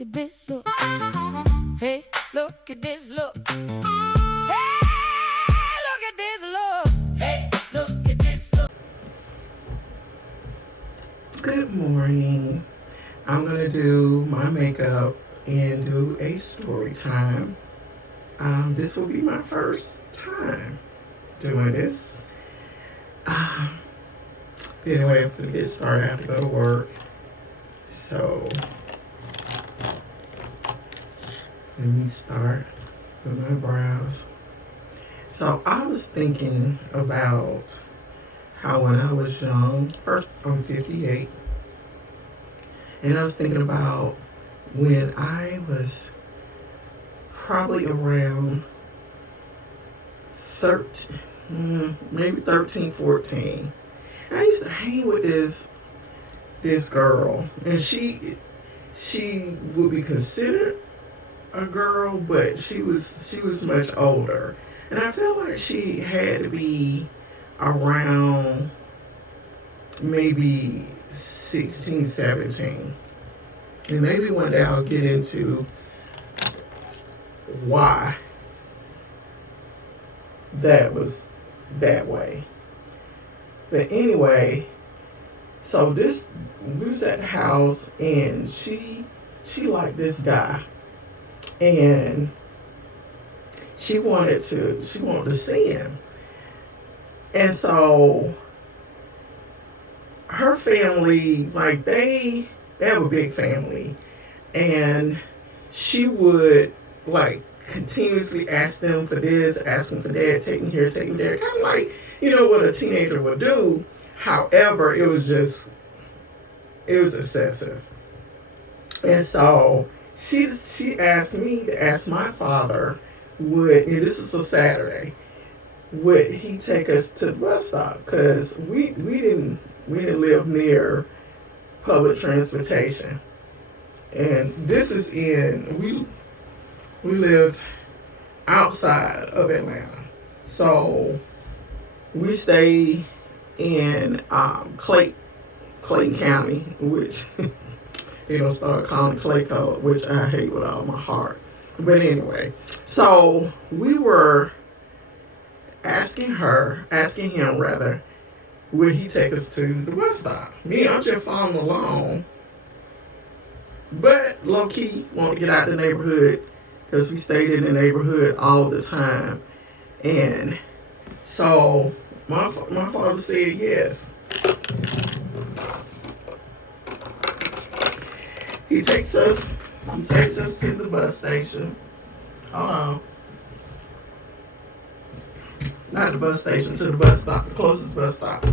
look at this look. Hey, look at this look. Hey, look at this look. Hey, look at this look. Good morning. I'm going to do my makeup and do a story time. This will be my first time doing this. Anyway, I'm going to get started. I have to go to work. So, let me start with my brows. So, I was thinking about how when I was young, first I'm 58, and I was thinking about when I was probably around 13, maybe 13, 14. And I used to hang with this girl, and she would be considered a girl, but she was much older, and I felt like she had to be around maybe 16, 17. And maybe one day I'll get into why that was that way. But anyway, so we was at the house, and she liked this guy, and she wanted to see him. And so her family, like they have a big family, and she would like continuously ask them for this, ask them for that, take me here, take me there, kind of like, what a teenager would do. However, it was excessive. And so she asked me to ask my father, and this is a Saturday, would he take us to the bus stop? Because we didn't live near public transportation. And this is we live outside of Atlanta. So we stay in Clayton County, which they don't start calling Clayco, which I hate with all my heart. But anyway, so we were asking him rather, would he take us to the bus stop? Me, I'm just following along, but low key want to get out the neighborhood because we stayed in the neighborhood all the time. And so my father said yes. He takes us to the bus station. Hold on. Not the bus station, to the bus stop, the closest bus stop.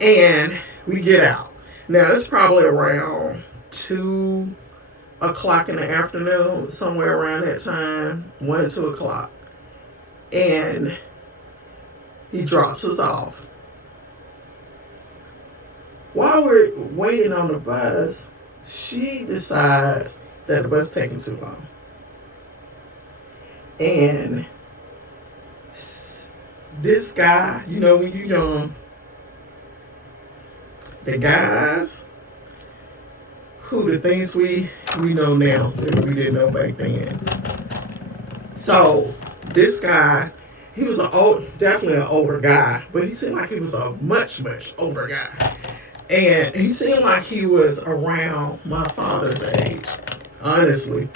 And we get out. Now, it's probably around 2 o'clock in the afternoon, somewhere around that time, 1 2 o'clock. And he drops us off. While we're waiting on the bus, she decides that the bus is taking too long. And this guy, when you're young, the guys the things we know now that we didn't know back then. So this guy, he was definitely an older guy, but he seemed like he was a much, much older guy. And he seemed like he was around my father's age, honestly.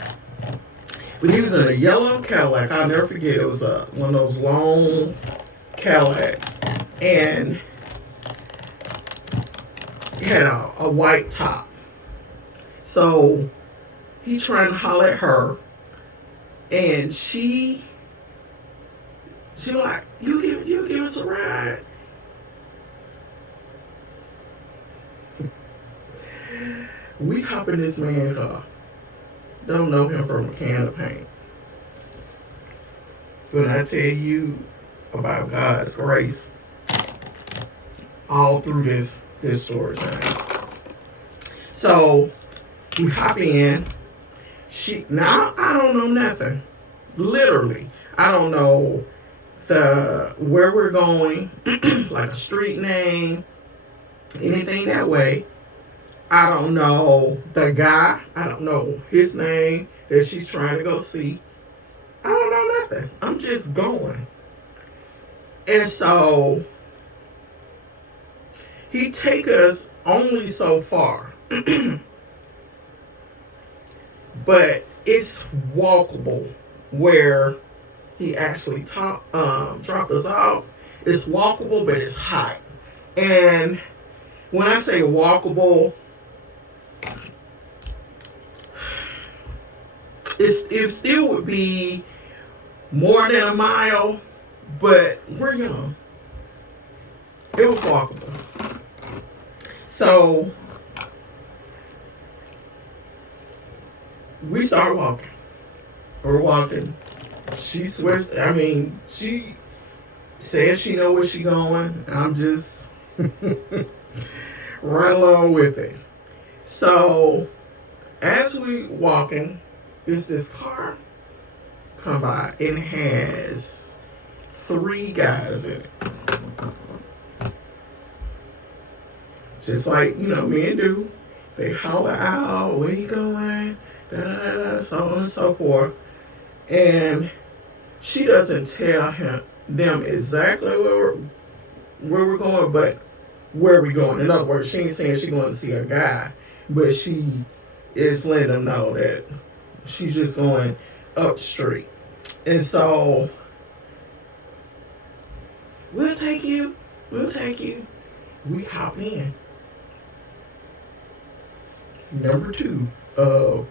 But he was in a yellow Cadillac. I'll never forget. It was one of those long Cadillacs. And he had a white top. So he trying to holler at her. And she like, you give us a ride. We hop in this man's car. Don't know him from a can of paint. When I tell you about God's grace all through this story time. So we hop in. Now I don't know nothing. Literally, I don't know where we're going, like a street name, anything that way. I don't know the guy. I don't know his name that she's trying to go see. I don't know nothing. I'm just going. And so he take us only so far. But it's walkable where he actually dropped us off. It's walkable, but it's hot. And when I say walkable, it still would be more than a mile, but we're young. It was walkable. So we start walking. We're walking. She swears. I mean, she says she know where she going. I'm just right along with it. So as we walking, is this car come by and has 3 guys in it. Just like, men do. They holler out, where you going? Da, da, da, da, so on and so forth. And she doesn't tell them exactly where we're going, but where we're going. In other words, she ain't saying she's going to see a guy, but she is letting them know that she's just going up the street. And so, we'll take you. We hop in. Number 2 of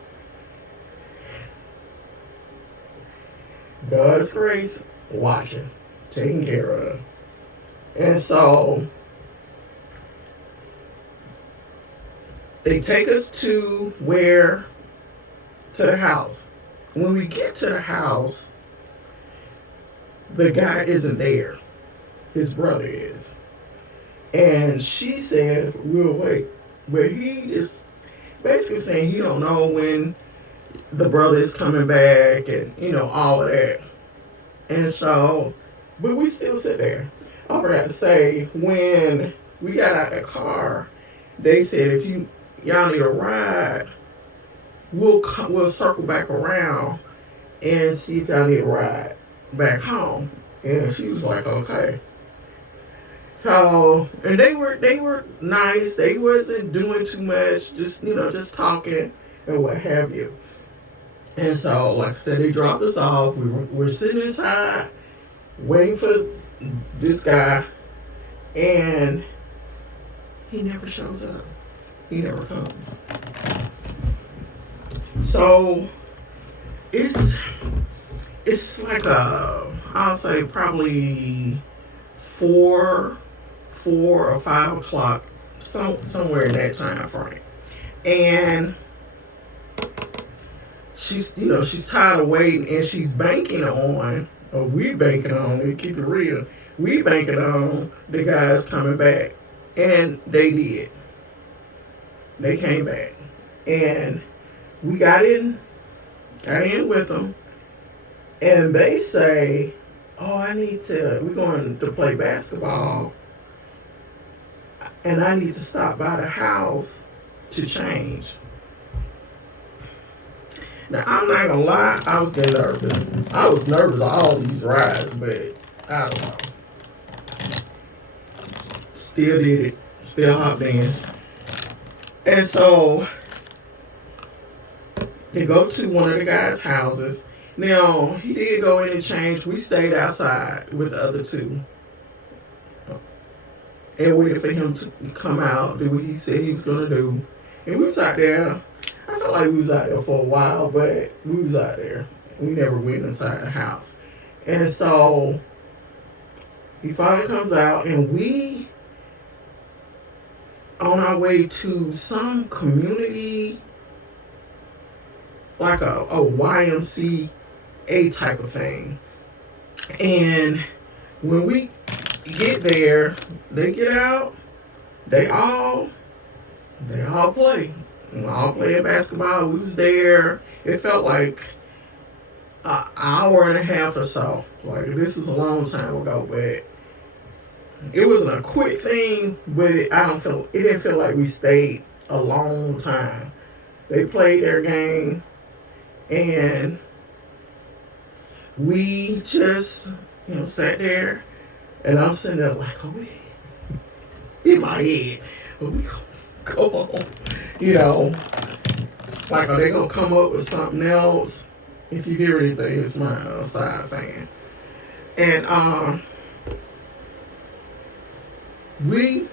God's grace, watching, taken care of. And so they take us to the house. When we get to the house, the guy isn't there. His brother is. And she said, we'll wait. But he is basically saying he don't know when the brother is coming back and, all of that. And so, but we still sit there. I forgot to say, when we got out the car, they said, if y'all need a ride, we'll circle back around and see if y'all need a ride back home. And she was like, okay. So, and they were nice. They wasn't doing too much, just talking and what have you. And so, like I said, they dropped us off. We're sitting inside, waiting for this guy, and he never shows up. He never comes. So it's like I'll say probably 4 or 5 o'clock, somewhere in that time frame. And she's tired of waiting, and she's banking on, or we banking on, to keep it real, we banking on the guys coming back. And they did. They came back. And we got in with them. And they say, oh, we're going to play basketball. And I need to stop by the house to change. Now, I'm not going to lie, I was getting nervous. I was nervous of all these rides, but I don't know. Still did it. Still hopped in. And so, they go to one of the guys' houses. Now, he did go in and change. We stayed outside with the other 2. And waited for him to come out, do what he said he was going to do. And we was out there. I felt like we was out there for a while, but we was out there. We never went inside the house. And so, he finally comes out, and we on our way to some community, like a YMCA type of thing. And when we get there, they get out, they all play. We all playing basketball. We was there. It felt like an hour and a half or so. Like, this is a long time ago, but it wasn't a quick thing, but it didn't feel like we stayed a long time. They played their game, and we just, sat there, and I'm sitting there like, oh, in my head, are we go on? Like, are they gonna come up with something else? If you hear anything, it's my side fan. And we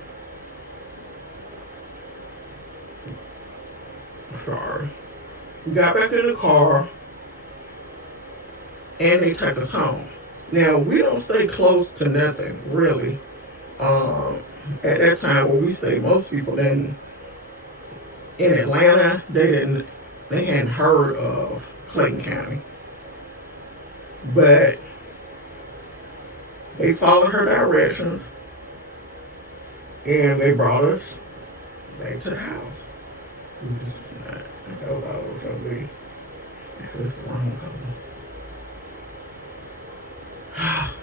sorry. We got back in the car, and they took us home. Now, we don't stay close to nothing, really. At that time where we stayed, most people in Atlanta, they hadn't heard of Clayton County. But they followed her directions, and they brought us back to the house. This is not, I thought I was going to be, it was the wrong couple.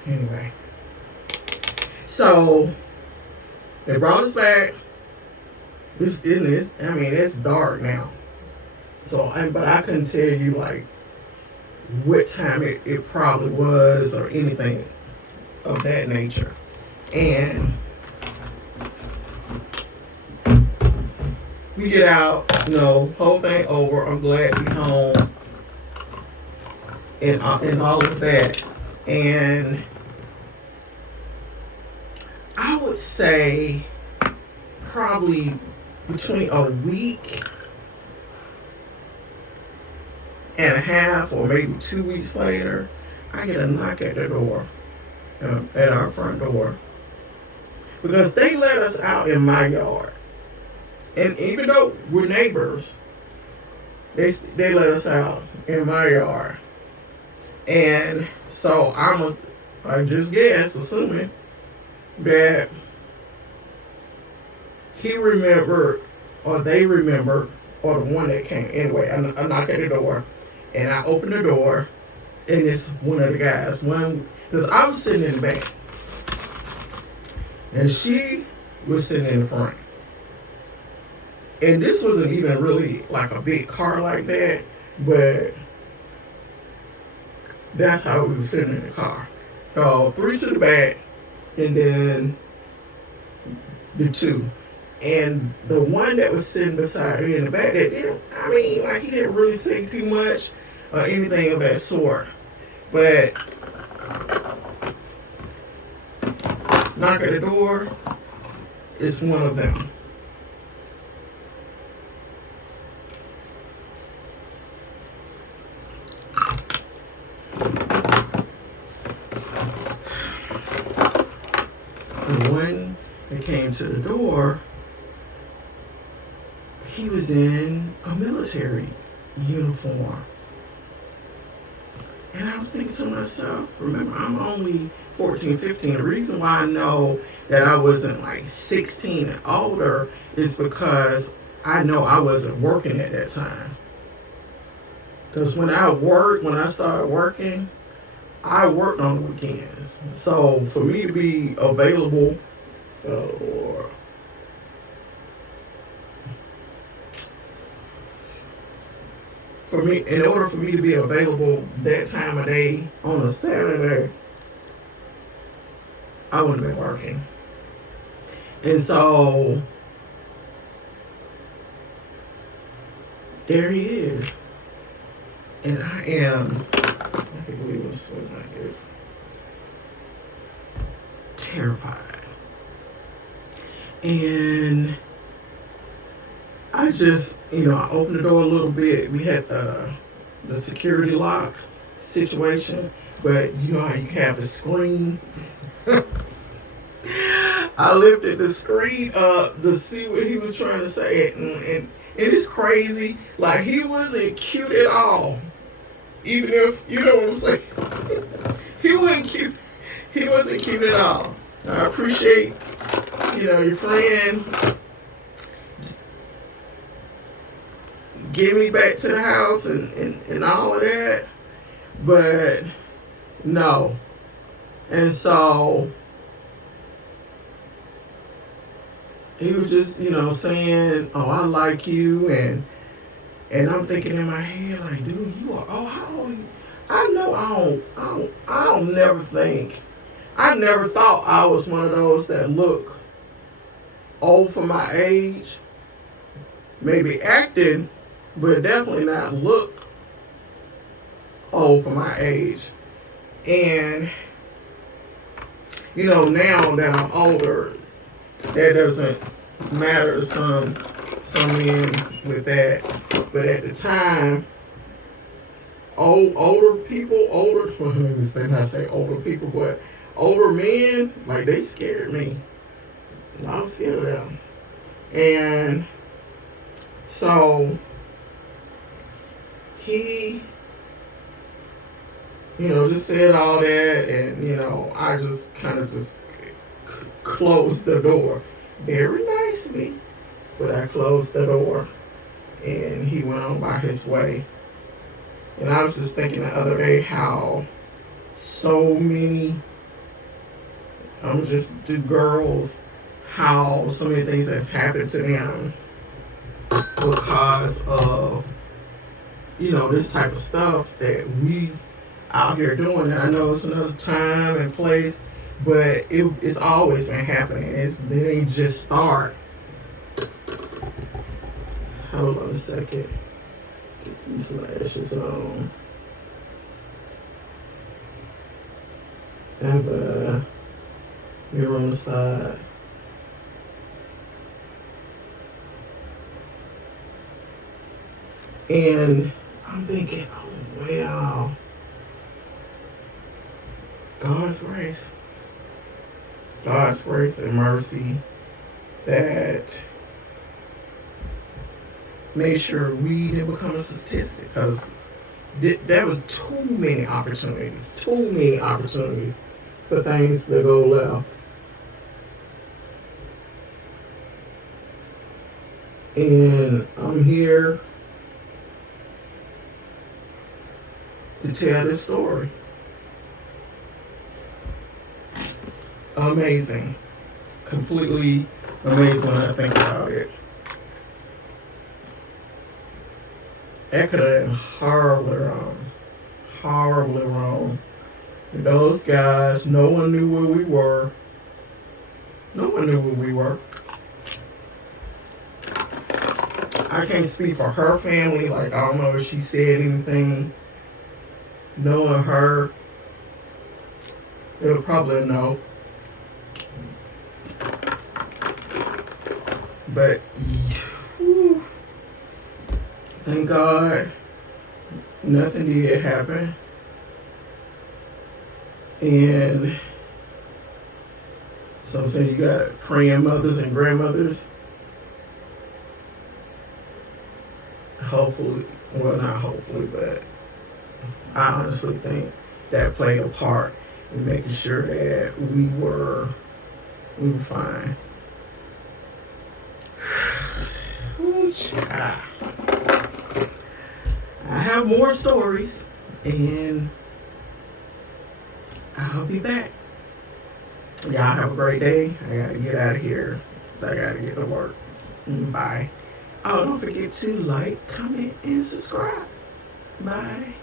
Anyway, so they brought us back. It's dark now. So, but I couldn't tell you like what time it probably was or anything of that nature. And we get out, whole thing over. I'm glad to be home, and all of that. And I would say probably between a week and a half or maybe 2 weeks later, I get a knock at the door, at our front door, because they let us out in my yard. And even though we're neighbors, they let us out in my yard. And so I just guess, assuming that he remembered, or they remembered, or the one that came. Anyway, I knock at the door, and I open the door, and it's one of the guys. Because I was sitting in the back, and she was sitting in the front. And this wasn't even really like a big car like that, but that's how we were sitting in the car. So 3 to the back, and then the 2. And the one that was sitting beside me in the back, he didn't really say too much or anything of that sort. But knock at the door, it's one of them. The one that came to the door, he was in a military uniform. And I was thinking to myself, remember, I'm only 14, 15. The reason why I know that I wasn't like 16 and older is because I know I wasn't working at that time. Because when I started working, I worked on the weekends. So for me to be available, in order for me to be available that time of day on a Saturday, I wouldn't have been working. And so there he is. And I can't believe I'm sweating like this, terrified. And I just, I opened the door a little bit. We had the security lock situation, but you know how you have the screen? I lifted the screen up to see what he was trying to say, and it's crazy. Like, he wasn't cute at all. Even if, you know what I'm saying? He wasn't cute. He wasn't cute at all. I appreciate, your friend getting me back to the house and all of that. But, no. And so he was just, saying, "Oh, I like you," and I'm thinking in my head, like, dude, you are. Oh, how old are you? I know I don't never think. I never thought I was one of those that look old for my age. Maybe acting, but definitely not look old for my age. And now that I'm older, that doesn't matter to some men with that. But at the time, older people, well, let me not say older people, but older men, like, they scared me. I'm scared of them. And so he, just said all that, and I just kind of just closed the door very nicely, but I closed the door, and he went on by his way. And I was just thinking the other day how so many, I'm just the girls, how so many things that's happened to them because of this type of stuff that we out here doing. And I know it's another time and place, but it's always been happening. It ain't just start. Hold on a second. Get these lashes on. I have a mirror on the side. And I'm thinking, oh, wow. God's grace. God's grace and mercy that made sure we didn't become a statistic, because there were too many opportunities for things to go left. And I'm here to tell this story. Amazing. Completely amazing when I think about it. That could have been horribly wrong. Horribly wrong. And those guys, no one knew where we were. No one knew where we were. I can't speak for her family. Like, I don't know if she said anything. Knowing her, it'll probably know. But, whew, thank God, nothing did happen. And so you got praying mothers and grandmothers. Hopefully, well, not hopefully, but I honestly think that played a part in making sure that we were fine. Ooh, child. I have more stories, and I'll be back. Y'all have a great day. I gotta get out of here, so I gotta get to work. Bye. Oh, don't forget to like, comment, and subscribe. Bye.